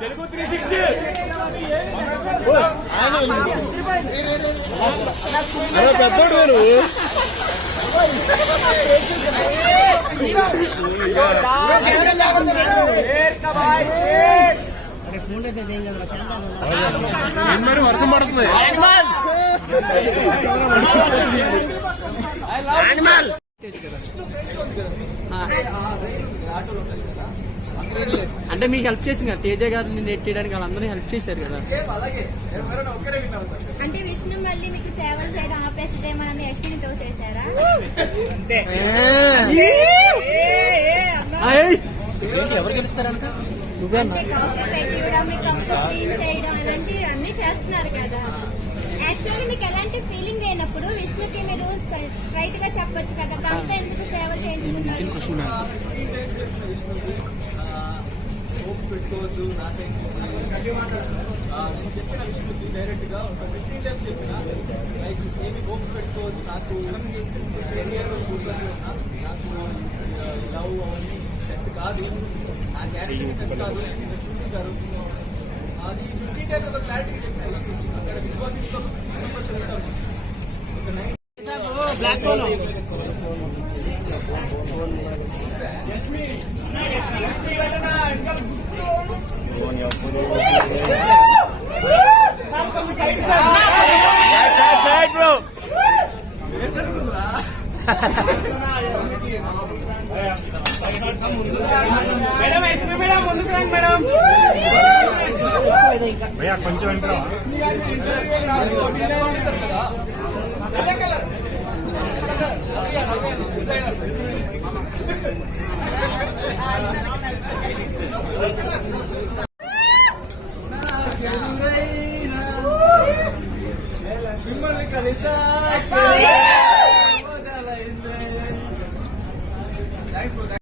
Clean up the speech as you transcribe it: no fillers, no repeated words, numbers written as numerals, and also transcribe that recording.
తెలుగు 360 అరే పెద్దోడు మరి వర్షం పడుతుంది. అంటే మీకు హెల్ప్ చేసింది కదా తేజ గారిని నెట్టేయడానికి వాళ్ళందరూ హెల్ప్ చేశారు కదా. అంటే విష్ణు మళ్ళీ మీకు సేవలు చేయడం ఆపేసిదేమని యశ్విని తోసేశారా? ఎవరు గెలుస్తారంట? అంటే కాఫీ పెట్టడం, మీ కప్స్ క్లీన్ చేయడం అలాంటివి అన్ని చేస్తున్నారు కదా. యాక్చువల్లీ మీకు ఎలాంటి ఫీలింగ్ లేనప్పుడు విష్ణుకి మీరు స్ట్రైట్ గా చెప్పొచ్చు కదా, తనతో ఎందుకు సేవ చేయించుకున్నారు? పెట్టుకోవద్దు నా సైడ్ నేను చెప్పిన విషయం డైరెక్ట్ గా ఒక 15 టైమ్స్ చెప్పిన లైక్ ఏమి హోప్స్ పెట్టుకోవద్దు. నాకు కెరియర్ ఫోకస్ ఉన్నా, నాకు లవ్ అవన్నీ సెట్ కాదు, నా క్యారెక్టర్ సెట్ కాదు. విష్ణు గారు అది 15 టైమ్స్ ఒక క్లారిటీ చెప్పిన విషయం అక్కడ విశ్వాసం కొంచెం మిమ్మల్ని కలిసా